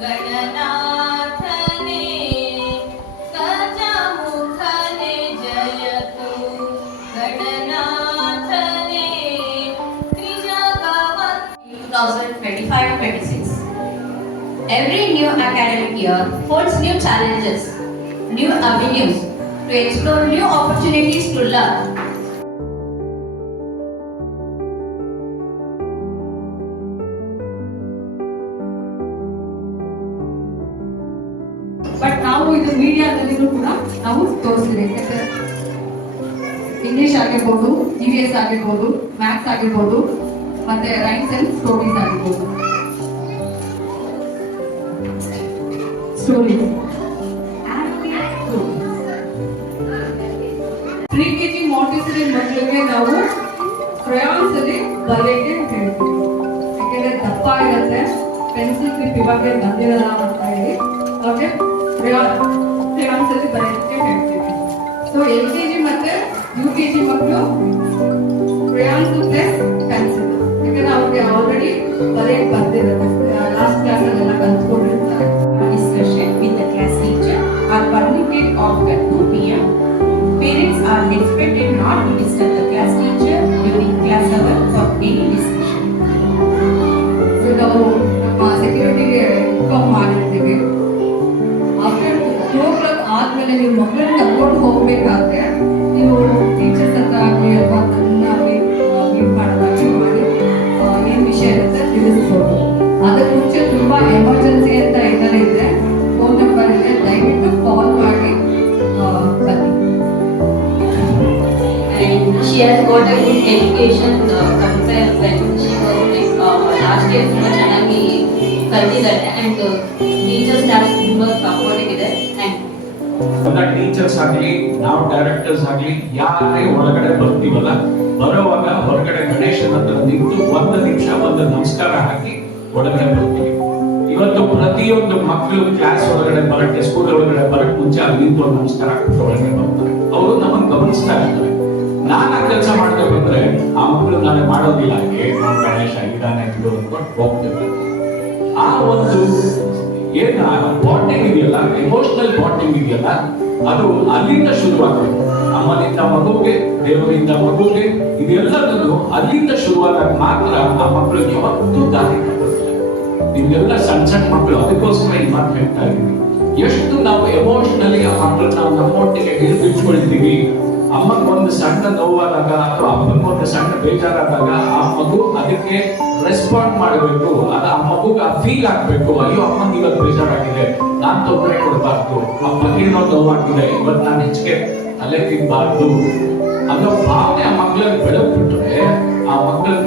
गणनाथने गजमुखने जयतु गणनाथने त्रिजगवत् 2025-26. Every new academic year holds new challenges, new avenues to explore new opportunities to learn. But ನಾವು ಇದು ಮೀಡಿಯಾದಲ್ಲಿನೂ ಕೂಡ ನಾವು ತೋರಿಸ್ತೀವಿ. ಯಾಕಂದ್ರೆ ಇಂಗ್ಲಿಷ್ ಆಗಿರ್ಬೋದು, EVS ಆಗಿರ್ಬೋದು, ಮ್ಯಾಥ್ಸ್ ಆಗಿರ್ಬೋದು, ಮತ್ತೆ ರೈಮ್ಸ್ ಅಂಡ್ ಸ್ಟೋರೀಸ್ ಆಗಿರ್ಬೋದು. ಸ್ಟೋರೀಸ್ pre-KG Montessori ಮಕ್ಕಳಿಗೆ ನಾವು ಕ್ರಯಾನ್ಸ್ ಅಲ್ಲಿ ಬರೆಯಕ್ಕೆ ಹೇಳ್ತೀವಿ. ಯಾಕಂದ್ರೆ ದಪ್ಪ ಇರುತ್ತೆ, ಪೆನ್ಸಿಲ್ ಗ್ರಿಪ್ ಇವಾಗಲೇ ಬಂದಿರಲ್ಲ ಅಂತ ಹೇಳಿ ಅವ್ರಿಗೆ ಕ್ರಯಾನ್ಸ್ ಅಲ್ಲಿ ಬರೆಯಕ್ಕೆ ಹೇಳ್ತೀವಿ. ಸೊ LKG ಮತ್ತೆ UKG ಮಕ್ಕಳು ಕ್ರಯಾನ್ಸ್ ಪ್ಲಸ್ ಪೆನ್ಸಿಲ್, ಯಾಕಂದ್ರೆ ಅವ್ರಿಗೆ ಆಲ್ರೆಡಿ ಬರೆಯಕ್ಕೆ ಬಂದಿರುತ್ತೆ, ಲಾಸ್ಟ್ ಕ್ಲಾಸ್ ಅಲ್ಲೆಲ್ಲ ಕಲ್ತ್ಕೊಂಡಿರ್ತಾರೆ. Discussion with the class teacher are permitted after 2 p.m. Parents are expected not to disturb the class teacher during class hour for any discussion. So ನಾವು ನಮ್ಮ ಸೆಕ್ಯೂರಿಟಿಗೆ inform ಮಾಡಿರ್ತೀವಿ. After 2 o'clock ಆದ್ಮೇಲೆ ನೀವು ಮಕ್ಕಳನ್ನ ಕರ್ಕೊಂಡು ಹೋಗ್ಬೇಕಾದ್ರೆ ನೀವು ಟೀಚರ್ಸ್ ಹತ್ರ ಆಗಲಿ ಅಥವಾ ಚೆನ್ನಾಗಿ ಮೀಟ್ ಮಾಡೋದಾಗಿ ಮಾಡಿ ಏನು ವಿಷಯ ಇರುತ್ತೆ ತಿಳಿಸ್ಬೋದು. ಅದಕ್ಕೆ ಮುಂಚೆ ತುಂಬ ಎಮರ್ಜೆನ್ಸಿ ಅಂತ ಏನಾದ್ರು ಇದ್ರೆ ಫೋನ್ ನಂಬರ್ ಇದೆ, ದಯವಿಟ್ಟು ಕಾಲ್ ಮಾಡಿ ಬನ್ನಿ. And she has got a good education compared when she was like last year ತುಂಬಾ ಚೆನ್ನಾಗಿ ಕಲ್ತಿದ್ದಾರೆ and teachers have ತುಂಬಾ ಸಪೋರ್ಟಿವ್ ಇದೆ. ಟೀಚರ್ಸ್ ಆಗಲಿ ನಾವು ಡೈರೆಕ್ಟರ್ಸ್ ಆಗಲಿ ಯಾರೇ ಒಳಗಡೆ ಬರ್ತೀವಲ್ಲ, ಬರೋವಾಗ ಹೊರಗಡೆ ಗಣೇಶನ ಹತ್ರ ನಿಂತು 1 ನಿಮಿಷ ಒಂದು ನಮಸ್ಕಾರ ಹಾಕಿ ಒಳಗಡೆ ಬರ್ತೀವಿ. ಇವತ್ತು ಪ್ರತಿಯೊಂದು ಮಕ್ಕಳು ಕ್ಲಾಸ್ ಒಳಗಡೆ ಬರಕ್ಕೆ, ಸ್ಕೂಲ್ ಒಳಗಡೆ ಬರಕ್ ಮುಂಚೆ ಅಲ್ಲಿ ನಿಂತು ಒಂದು ನಮಸ್ಕಾರ ಹಾಕಿ ಒಳಗಡೆ ಬರ್ತಾರೆ. ಅವರು ನಮ್ಮನ್ನು ಗಮನಿಸ್ತಾ ಇರ್ತಾರೆ. ನಾನು ಆ ಕೆಲಸ ಮಾಡ್ಬೇಕಂದ್ರೆ ಆ ಮಕ್ಕಳು ನಾಳೆ ಮಾಡೋದಿಲ್ಲ, ಗಣೇಶ ಇದಾನೆ ಅಂದ್ಕೊಂಡು ಹೋಗ್ತೇವೆ. ಆ ಒಂದು ಏನ ಬಾಂಡಿಂಗ್ ಇದೆಯಲ್ಲ, ಎಮೋಷನಲ್ ಬಾಂಡಿಂಗ್ ಇದೆಯಲ್ಲ, ಅದು ಅಲ್ಲಿಂದ ಶುರುವಾಗಬೇಕು. ಅಮ್ಮನಿಂದ ಮಗುಗೆ, ದೇವರಿಂದ ಮಗುಗೆ, ಇದೆಲ್ಲದನ್ನು ಅಲ್ಲಿಂದ ಶುರುವಾದಾಗ ಮಾತ್ರ ಆ ಮಕ್ಕಳಿಗೆ ಯಾವತ್ತೂ ದಾರಿ ತಗೊಳ್ತಾರೆ. ನಿಮ್ಗೆಲ್ಲ ಸಣ್ಣ ಸಣ್ಣ ಮಕ್ಕಳು, ಅದಕ್ಕೋಸ್ಕರ ಈ ಮಾತು ಹೇಳ್ತಾ ಇದ್ದೀವಿ. ಎಷ್ಟು ನಾವು ಎಮೋಷನಲಿ ಆ ಮಕ್ಕಳನ್ನ ನಾವು ನಮ್ಮೊಟ್ಟಿಗೆ ಹಿಡಿದಿಟ್ಕೊಳ್ತೀವಿ. ಅಮ್ಮಗೊಂದು ಸಣ್ಣ ನೋವಾದಾಗ ಅಥವಾ ಅಮ್ಮಗೊಂದು ಸಣ್ಣ ಬೇಜಾರಾದಾಗ ಆ ಮಗು ಅದಕ್ಕೆ ರೆಸ್ಪಾಂಡ್ ಮಾಡಬೇಕು. ಅದು ಆ ಮಗುಗೆ ಫೀಲ್ ಆಗ್ಬೇಕು, ಅಯ್ಯೋ ಅಮ್ಮಂಗೆ ಇವತ್ತು ಬೇಜಾರಾಗಿದೆ, ನಾನ್ ತೊಂದರೆ ಕೊಡಬಾರ್ದು, ಅಮ್ಮಗೇನೋ ನೋವಾಗಿದೆ, ಇವತ್ತು ನಾನು ಹೆಚ್ಚಿಗೆ ತಲೆ ತಿನ್ಬಾರ್ದು ಅನ್ನೋ ಭಾವನೆ ಆ ಮಕ್ಕಳಲ್ಲಿ ಬೆಳೆದ್ಬಿಟ್ರೆ ಆ ಮಕ್ಕಳು